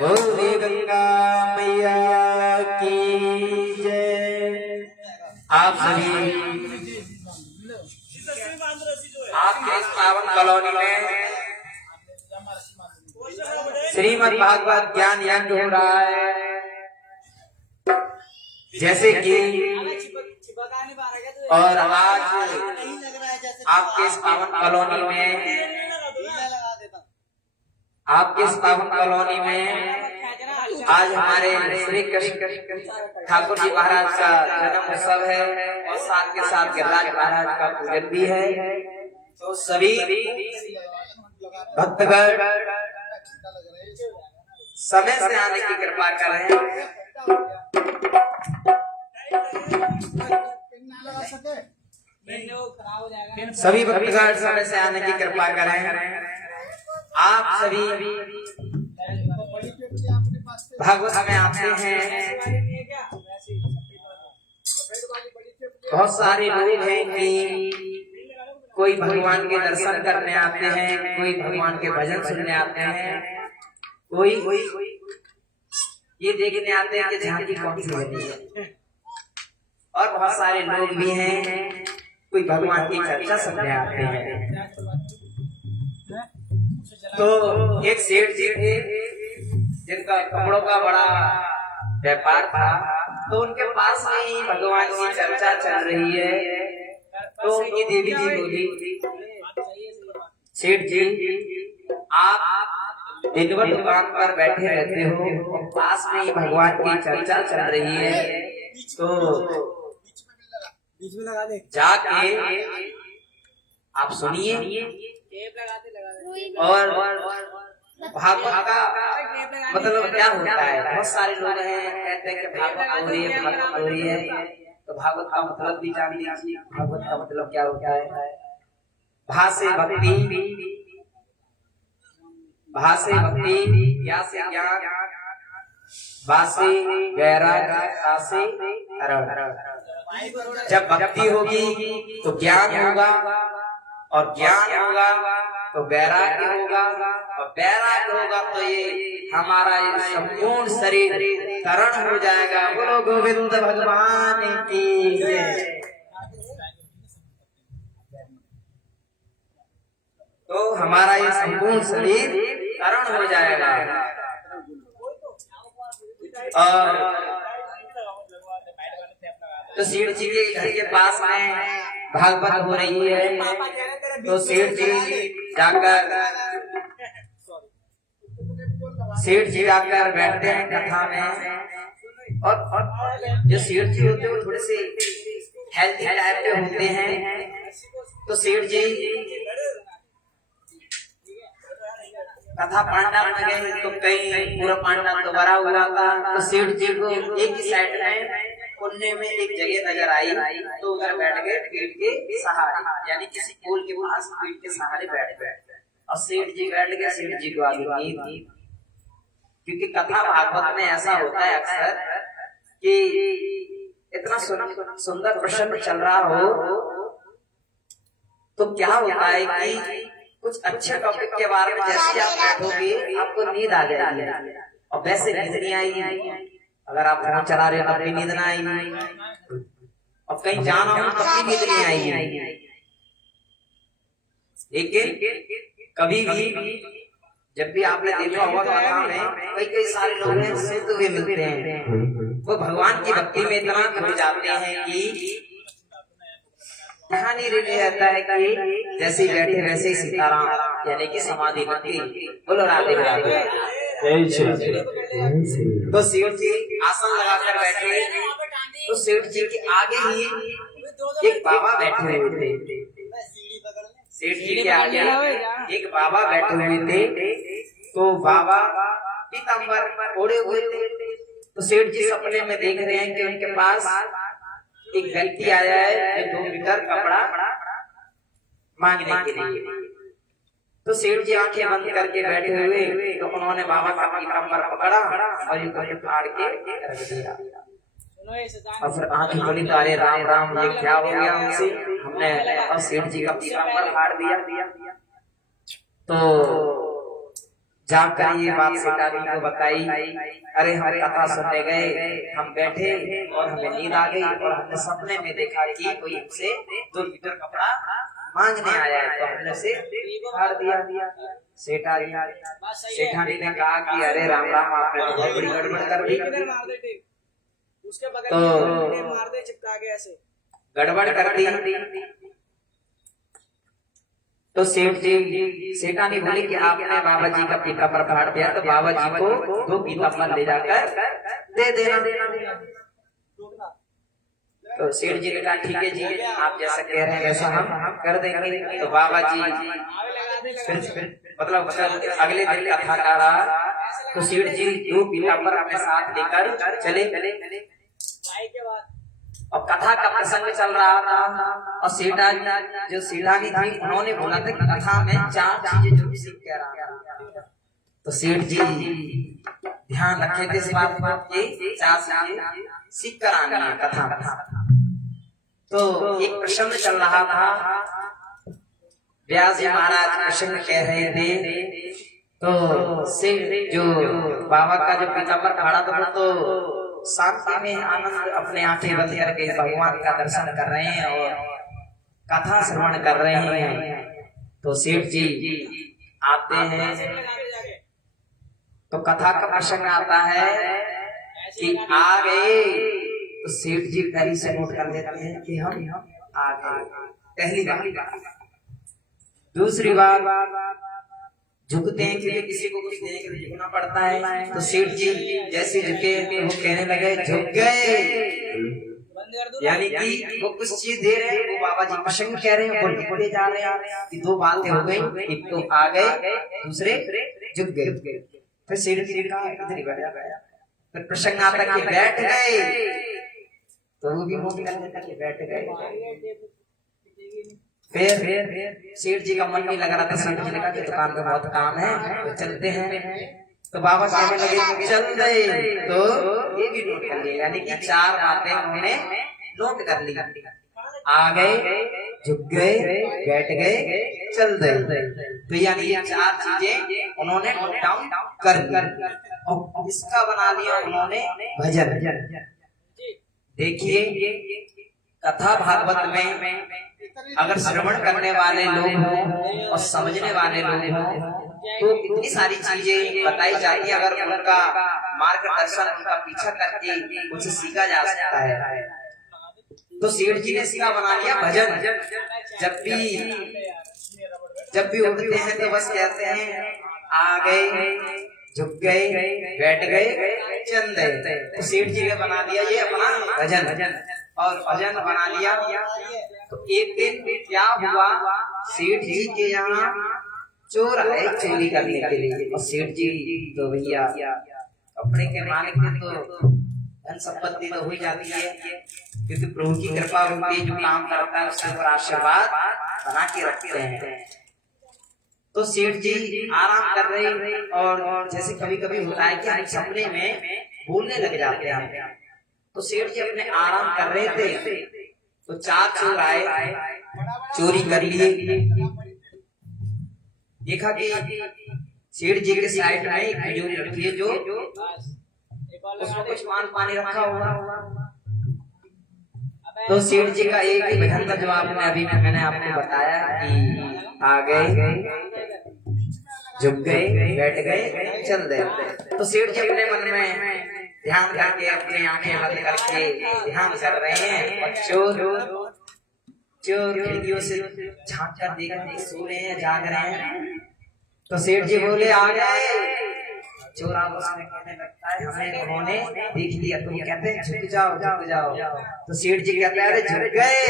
बोले गंगा मैया की जय। आप सभी आपके इस पावन कॉलोनी में श्रीमद् भागवत ज्ञान यज्ञ हो रहा है। जैसे कि और आज आपके इस पावन कॉलोनी में आज हमारे श्री कृष्ण ठाकुर जी महाराज का जन्म उत्सव है और साथ के साथ गिरिराज महाराज का पूजन भी है। तो सभी भक्तगण समय से आने की कृपा करें। सभी भक्तगण समय से आने की कृपा करें। आप सभी भागवत में आते हैं। बहुत सारे लोग हैं कि कोई भगवान के दर्शन करने आते हैं, कोई भगवान के भजन सुनने आते हैं, कोई ये देखने आते हैं कि झांकी कौन सी बनी है। और बहुत सारे लोग भी हैं कोई भगवान की चर्चा सुनने आते हैं। तो एक सेठ जी थे जिनका कपड़ों का बड़ा व्यापार था। तो उनके पास में ही भगवान की चर्चा चल रही है। तो उनकी देवी जी बोली, सेठ जी आप दिन भर दुकान पर बैठे रहते हो और पास में ही भगवान की चर्चा चल रही है, तो जाके आप सुनिए। और भागवत का मतलब क्या होता है? बहुत सारे लोग हैं कहते हैं कि भागवत हो रही है, भागवत हो रही है। तो भागवत का मतलब भी जान लीजिए। भागवत का मतलब क्या होता है? भासे भक्ति, भासे भक्ति, या से ज्ञान, भासे वैराग, तासे अरण। जब भक्ति होगी तो ज्ञान होगा और ज्ञान होगा तो वैराग्य होगा और वैराग्य होगा तो ये हमारा ये संपूर्ण शरीर तरण हो जाएगा। बोलो गोविंद भगवान की जय। तो हमारा ये संपूर्ण शरीर तरण हो जाएगा। और तो सेठ जी के घर के पास में भागवत हो रही है। तो सेठ जी जाकर बैठते हैं कथा में। और जो सेठ जी होते हैं वो थोड़े से हेल्थी टाइप के होते हैं। तो सेठ जी कथा पांडा में गए तो कहीं पूरा पांडा तो भरा हुआ था। तो सेठ जी को एक ही साइड में कोने में एक जगह नजर आई, तो उधर बैठ गए पेड़ के सहारे, यानी किसी पोल के पास पेड़ के सहारे बैठ गए। और सेठ जी बैठ गए। सेठ जी को आगे नींद, क्योंकि कथा भागवत में ऐसा होता है अक्सर कि इतना सुंदर प्रसंग चल रहा हो तो क्या होता है कि कुछ अच्छे टॉपिक के बारे में जैसे आप बैठोगे आपको नींद आ जाएगी। और वैसे नींद नहीं आएगी। अगर आप फोन चला रहे हो तब भी नींद ना आएगी, और कहीं जाना हो तब भी नींद नहीं आएगी। लेकिन कभी भी जब भी आपने देखा होगा कथा में कई सारे लोग हैं सिद्ध हुए मिलते हैं। वो भगवान की भक्ति में इतना खो जाते हैं कि कहानी रिले रहता है कि जैसे ही बैठे वैसे ही सीताराम यानी कि समाधि लग गई। बोलो राधे राधे। तो सेठ जी आसन लगाकर बैठे, तो सेठ जी के आगे ही एक बाबा बैठे हुए थे। सेठ जी के आगे एक बाबा बैठे हुए थे, तो बाबा पीताम्बर ओढ़े हुए थे। तो सेठ जी सपने में देख रहे हैं कि उनके पास एक व्यक्ति आया है जो 2 मीटर कपड़ा मांगने के लिए। तो सेठ जी आंखें बंद करके बैठे हुए, तो उन्होंने बाबा का पीताम्बर पकड़ा और यूं करके फाड़ के रख दिया। और फिर आंखें खोली तो अरे राम राम, ये क्या हो गया हमसे, हमने और सेठ जी का पीताम्बर फाड़ दिया। तो जाकर ये बात सीताजी को बताई। अरे हम कथा सुनने गए, हम बैठे और हमें नींद आ गई और हमने सपने में देखा कि कोई हमसे 2 मीटर कपड़ा मांगने आया है, तो हमने से फाड़ दिया। सेठानी ने कहा कि अरे राम राम, आपने तो बहुत बड़ी गड़बड़ कर दी। तो गड़बड़ कर दी। तो सेठानी बोली कि आपने बाबा जी का पीताम्बर फाड़ दिया, तो बाबा जी को 2 पीताम्बर ले जाकर दे देना। तो सेठ जी ने कहा ठीक है जी, आप जैसा कह रहे हैं वैसा हम कर देंगे। तो बाबा जी मतलब अगले दिन कथा का रहा, तो सेठ जी 2 पीताम्बर अपने साथ लेकर चले। और कथा का प्रसंग चल रहा था, और सेठानी थी उन्होंने बोला था कि कथा में 4 चीजें जो सीख कह रहा था। तो सेठ जी ध्यान रखे थे इस बात की 4 चीजें सीख कर आनी है कथा। तो एक प्रसंग चल रहा था, व्यास जी महाराज प्रसंग कह रहे थे। तो जो बाबा का जो पीताम्बर फाड़ा था, तो शांति में आनंद अपने आंखें बंद करके भगवान का दर्शन कर रहे हैं और कथा श्रवण कर रहे हैं। तो सेठ जी आते हैं, तो कथा का प्रसंग आता है कि आ गए। तो सेठ जी पहली से नोट कर लेते हैं कि हम आ गए, पहली बात। दूसरी बात, झुकते हैं क्योंकि किसी को कुछ देने के लिए झुकना पड़ता है। तो सेठ जी जैसे झुके वो कहने लगे झुक गए, यानी कि वो कुछ चीज दे रहे हैं, वो बाबा जी प्रसंग कह रहे हैं, बोलते जा रहे हैं कि 2 बातें हो गई, एक तो आ गए, दूसरे झुक गए। फिर सेठ जी का इधर ही बैठ गया। फिर प्रसंग आता कि बैठ गए, तो वो भी मोटी कर देता कि बैठ गए। फिर सेठ जी का मन नहीं लग रहा था, सेठ जी ने कहा कि दुकान पे बहुत काम है, तो चलते हैं। तो बाबा कहने लगे चल गए, तो ये भी नोट कर लिया, यानी कि 4 बातें उन्होंने नोट कर ली। आ गए, झुक गए, बैठ गए, चल गए। तो यानी ये 4 चीजें उन्होंने नोट डाउन कर ली और इसका बना लिया उन्होंने भजन। देखिए कथा भागवत में अगर श्रवण करने वाले लोग हों और समझने वाले लोग हों, तो इतनी सारी चीजें बताई जाती है। अगर उनका मार्गदर्शन, उनका पीछा करके कुछ सीखा जा सकता है। तो सेठ जी ने इसका बना लिया भजन। जब भी उठते हैं तो बस कहते हैं आ गए, झुक गए, बैठ गए, चल गए। तो सेठ जी ने बना दिया ये अपना भजन, और भजन बना लिया। तो एक दिन क्या हुआ, सेठ जी के यहाँ चोर आए चोरी करने के लिए। और सेठ जी तो भैया अपने के मालिक में तो धन संपत्ति तो हो जाती है, क्योंकि प्रभु की कृपा होती है, जो काम करता है उसके ऊपर आशीर्वाद बना के रखते हैं। तो सेठ जी आराम कर रहे, और जैसे कभी कभी होता है कि हम सपने में बोलने लग जाते हैं। तो सेठ जी अपने आराम कर रहे थे, तो 4 चोर आए, चोरी कर लिए। देखा कि सेठ जी के साइड में एक तिजोरी रखी है, जो उसमें कुछ पानी रखा हुआ। तो सेठ जी का एक ही भजन था, जो आपने अभी मैंने आपको बताया कि आ गए, झुक गए, बैठ गए, चल गए। तो सेठ जी अपने मन में ध्यान करके अपनी आंखें बंद करके ध्यान कर रहे हैं। चोर खिड़कियों से झांक कर देख रहे हैं, सो रहे हैं, जाग रहे हैं। तो सेठ जी बोले आ गए। चोर आपस में कहने लगता है हमें उन्होंने देख लिया। तो कहते हैं झुक जाओ झुक जाओ। तो सेठ जी कहते हैं अरे झुक गए,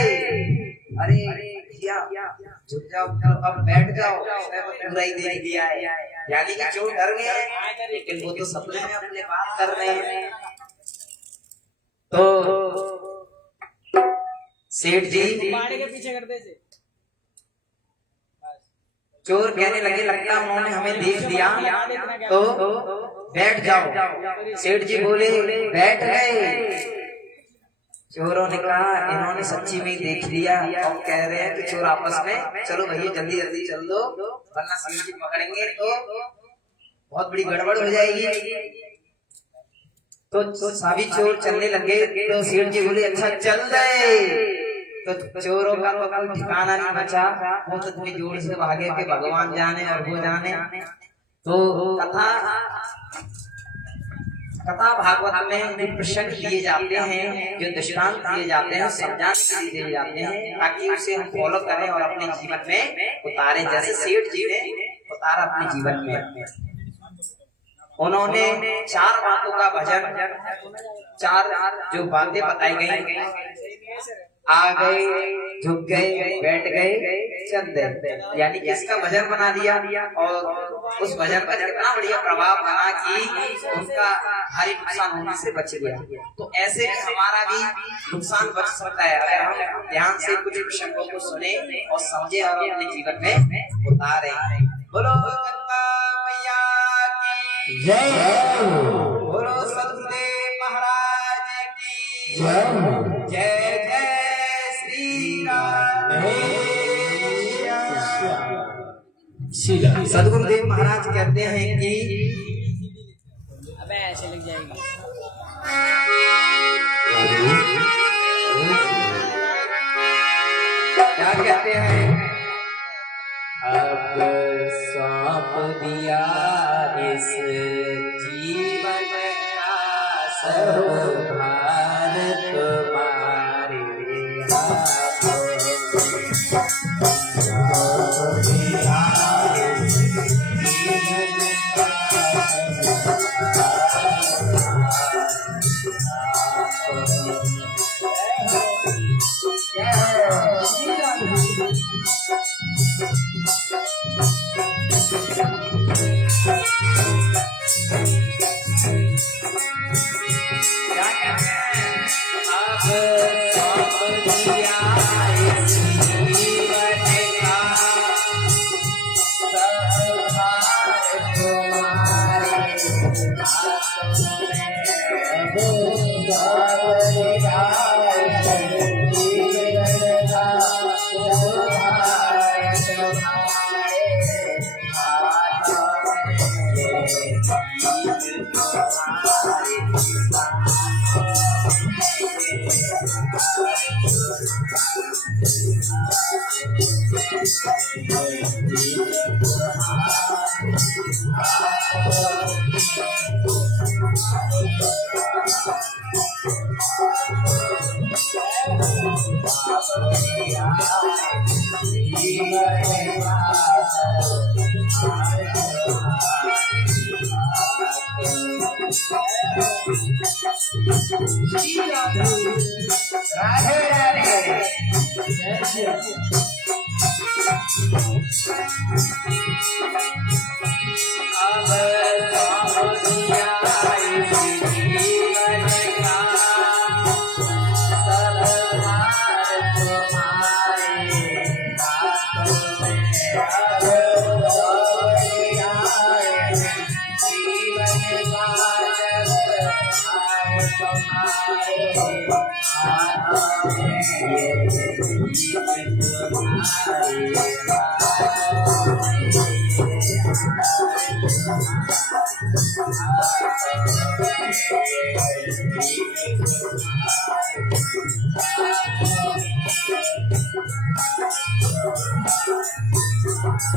अरे भैया झुक जाओ, अब बैठ जाओ, पूरा ही देख लिया है। यानी कि चोर डर गए हैं, लेकिन वो तो सपने में अपने बात कर रहे हैं। तो सेठ जी के पीछे करते थे। चोर कहने लगे लगता उन्होंने हमें देख लिया, तो बैठ जाओ। सेठ जी बोले बैठ गए। चोरों ने कहा इन्होंने सच्ची में देख लिया और कह रहे हैं कि चोर आपस में चलो भैया जल्दी जल्दी चल दो, वरना सेठ जी पकड़ेंगे तो बहुत बड़ी गड़बड़ हो जाएगी। तो सभी चोर चलने लगे। तो सेठ जी बोले अच्छा चल गए। तो चोरों का कोई ठिकाना नहीं बचा, वो तो इतनी जोर से भागे कि भगवान जाने और वो जाने। तो कथा भागवत में प्रसंग दिए जाते हैं, जो दृष्टांत दिए जाते हैं, समझाने के लिए दिए जाते हैं, ताकि उसे हम फॉलो करें और अपने जीवन में उतारें। जैसे सेठ जी ने उतारा अपने जीवन में। उन्होंने 4 बातों का भजन, 4 जो बातें बताई गई, आ गए, झुक गए, बैठ गए, चल गए, यानी कि इसका भजन बना दिया। और उस भजन का कितना बढ़िया प्रभाव बना कि उनका भारी नुकसान होने से बच गया। तो ऐसे ही हमारा भी नुकसान बच सकता है अगर हम ध्यान से कुछ प्रसंगों को सुने और समझे और अपने जीवन में उतारे। बोलो गंगा मैया की जय, बोलो सदगुरुदेव महाराज की जय। जय जय सदगुरुदेव महाराज कहते हैं कि अबे ऐसे लग जाएगी। क्या कहते हैं? अब सौंप दिया इस जीवन का सब भार तुम्हारे और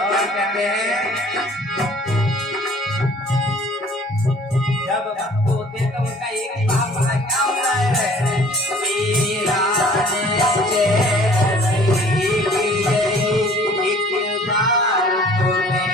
क्या कहते हैं, जब भक्त होते तो उनका एक ही भाव पता क्या होता है, मेरा एक बार तुम्हें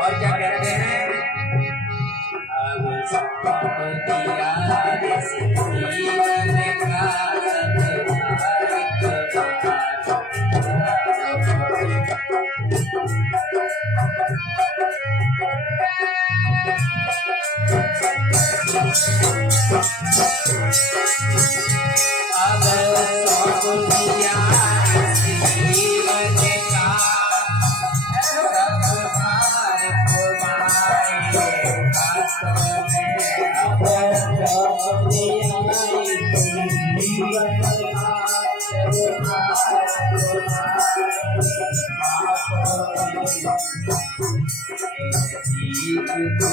और क्या कहते हैं, अब सब दिया जीवन का अब सब दिया जीवन का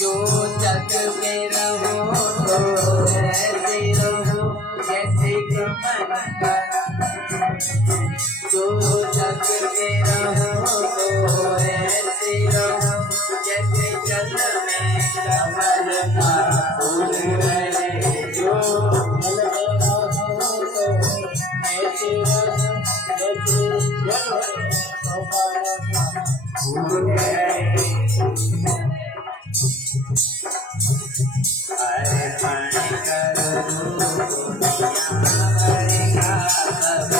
जो जग में रहो तो ऐसे रहो जैसे मन करा, जो जग में रहो तो ऐसे रहो जैसे जल में कमल का फूल रहे, जो जल में रहो तो ऐसे रहो जैसे जल में कमल का फूल रहे। अर्पण करो दुनिया भर का सब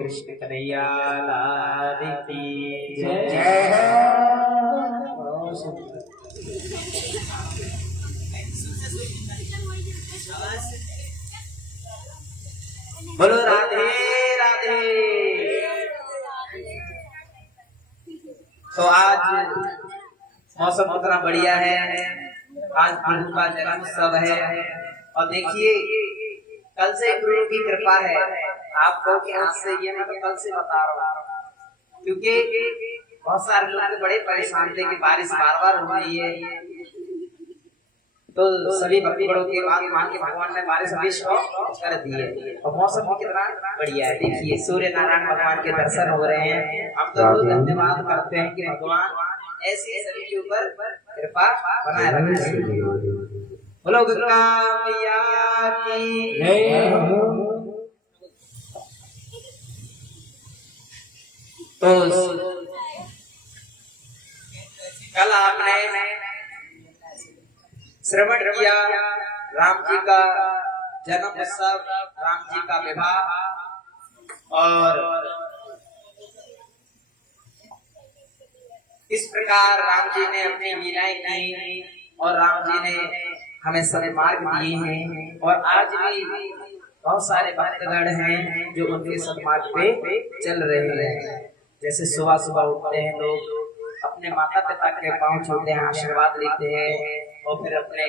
कृष्ण कन्हैया लाल की जय। बोलो राधे राधे। तो आज मौसम कितना बढ़िया है, आज प्रभु का जन्मोत्सव है। और देखिए कल से गुरु की कृपा है, आपको कि आज से ये मैं तो कल से बता रहा हूँ, क्योंकि बहुत सारे लोग बड़े परेशान थे कि बारिश बार बार हो रही है। तो सभी भक्तों के बाद मान के भगवान ने बारिश अभी कर दी है और मौसम भी कितना बढ़िया है। देखिए सूर्य नारायण भगवान के दर्शन हो रहे हैं। हम तो बहुत धन्यवाद करते हैं कि भगवान ऐसे सभी के ऊपर कृपा बनाए रखे। बोलो गंगा मैया की जय। तो कल आपने श्रवण किया राम जी का जन्म उत्सव, राम जी का विवाह, और इस प्रकार राम जी ने अपनी लीलाएं की और राम जी ने हमें सन्मार्ग दिए हैं। और आज भी बहुत सारे भक्तगण हैं जो उनके सन्मार्ग पे चल रहे हैं। जैसे सुबह सुबह उठते हैं लोग, अपने माता पिता के पांव छूते हैं, आशीर्वाद लेते हैं और फिर अपने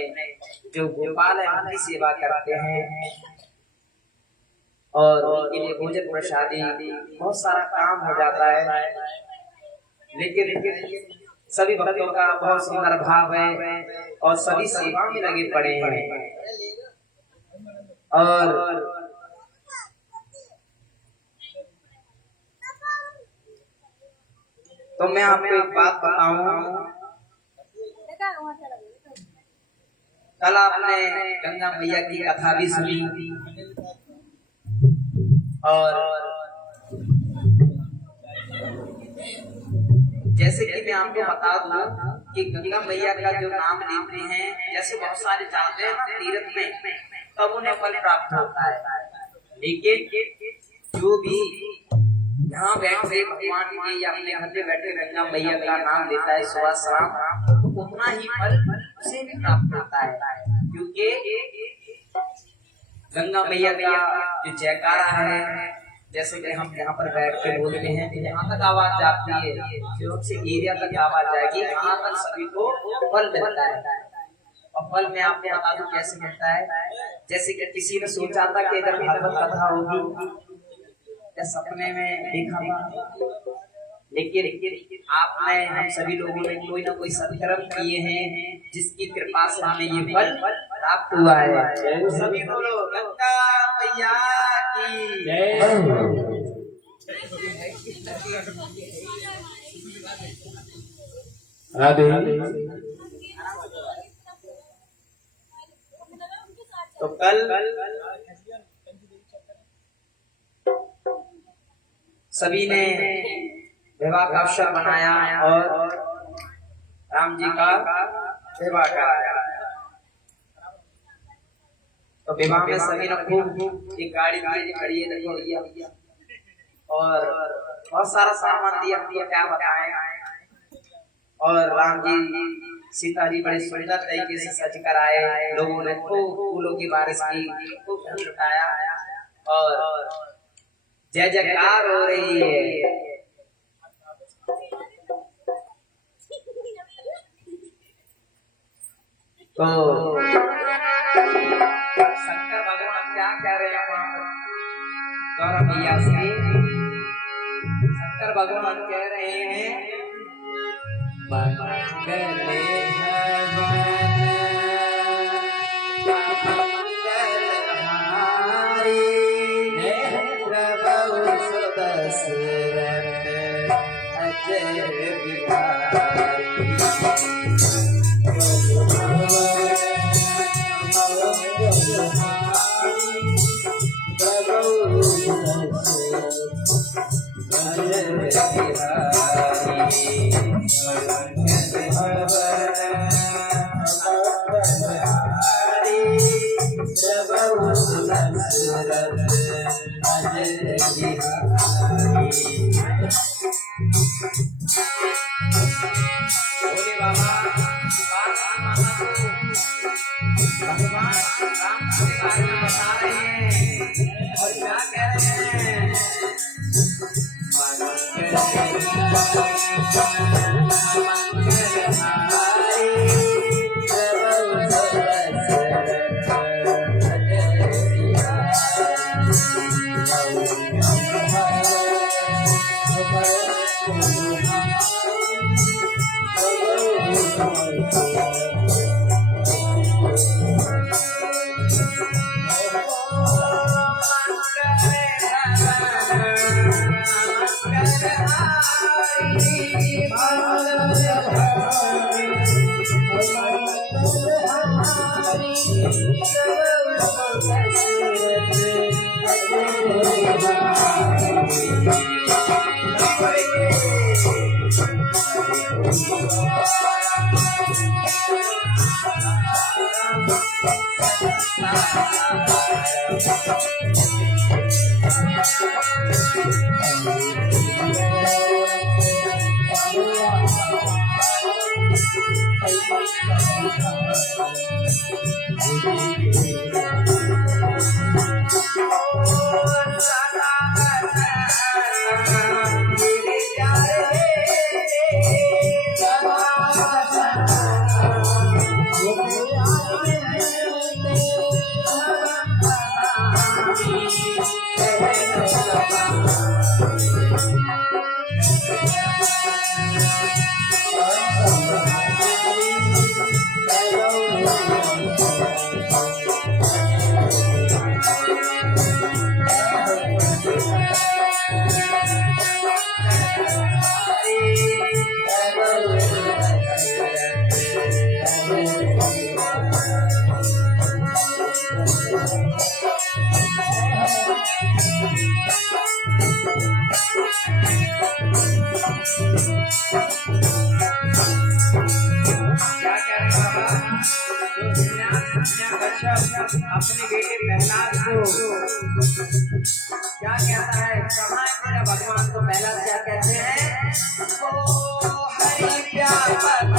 जो गोपाल है उनकी सेवा करते हैं और उनके लिए भोजन प्रसादी बहुत सारा काम हो जाता है। लेकिन सभी भक्तों का बहुत सुंदर भाव है और सभी सेवा में लगे पड़े हैं। और तो मैं आपको एक बात बताऊं, कल आपने गंगा मैया की कथा भी सुनी और जैसे कि मैं आपको बता दूं कि गंगा मैया का जो नाम लेते हैं, जैसे बहुत सारे जाते हैं ना तीर्थ में, तब उन्हें फल प्राप्त होता है। लेकिन जो भी यहाँ बैठे भगवान के या अपने घर पे बैठे गंगा मैया का नाम लेता है सुबह शाम, तो उतना ही फल उसे भी प्राप्त होता है। क्योंकि गंगा मैया का जो जयकारा है, जैसे कि हम यहाँ पर बैठ के बोलते हैं, जहाँ तक आवाज जाती है जो से एरिया तक आवाज जाएगी, वहाँ तक सभी को फल मिलता है। और फल में आपको बता दूं कैसे मिलता है। जैसे कि किसी ने सोचा था कि इधर भागवत कथा होगी, या सपने में देखा था, लेकिन आपने हम सभी लोगों ने कोई ना कोई सत्कर्म किए हैं जिसकी कृपा से हमें ये फल प्राप्त हुआ है। सभी बोलो गंगा मैया की जय। तो कल सभी ने विवाह का अवसर बनाया और राम जी का विवाह कराया। तो विवाह में सभी ने खूब एक गाड़ी खड़ी है और बहुत सारा सामान दिया, क्या बताएं। और राम जी सीता जी बड़े सुंदर तरीके से सज कर आए। लोगों ने खूब फूलों की बारिश की, खूब धन लुटाया और जय जयकार हो रही है। तो शंकर भगवान क्या कह रहे हैं वहां पर गौरव भैया से? शंकर भगवान कह रहे हैं मंगले अपने बेटे प्रहलाद को क्या कहता है, समाज मेरा भगवान को प्रहलाद क्या कहते हैं, ओ हरि व्यापक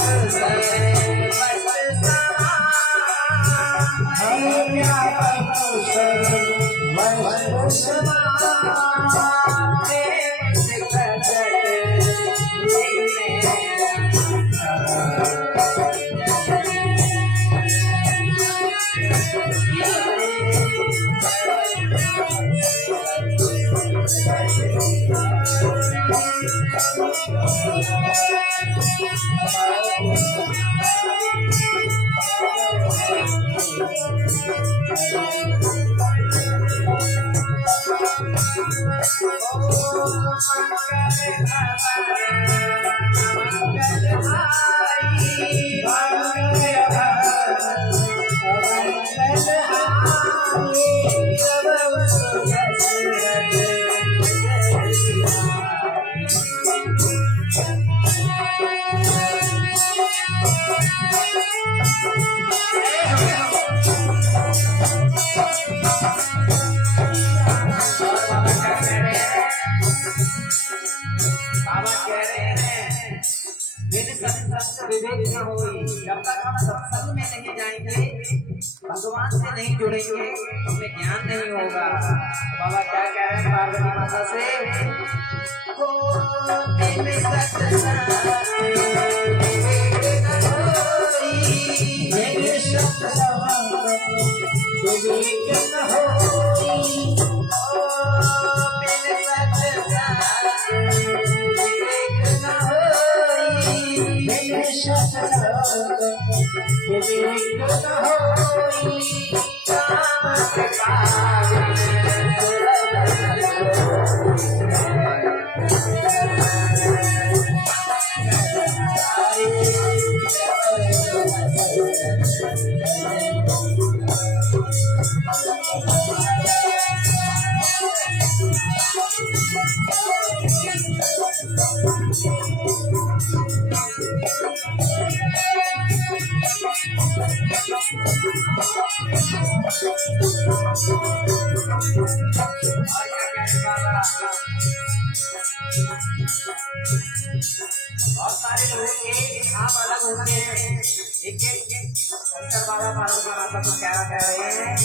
विवेक न हो, जब तक हम सत्संग में नहीं जाएंगे, भगवान से नहीं जुड़ेंगे, हमें ज्ञान नहीं होगा। बाबा क्या कह रहे हैं पार्वती माता से, बहुत सारे लोग एक भाव अलग होते हैं, एक शंकर बाबा पार्वती माता को क्या कह रहे हैं,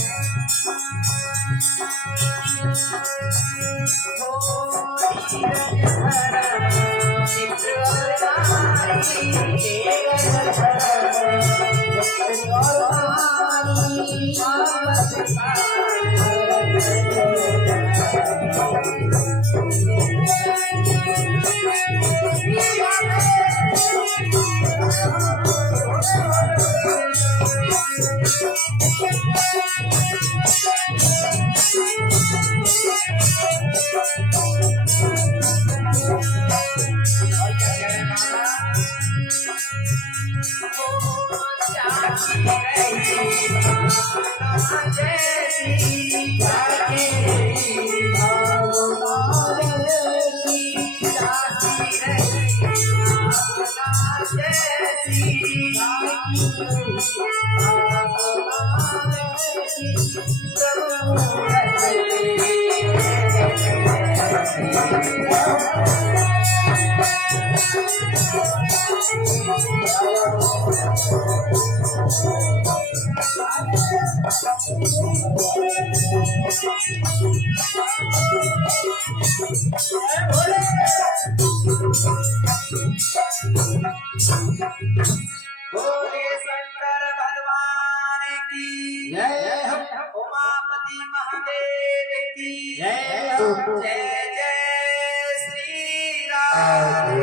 बोले शंकर भगवान की जय, उमापति महादेव की जय, जय जय श्री राम।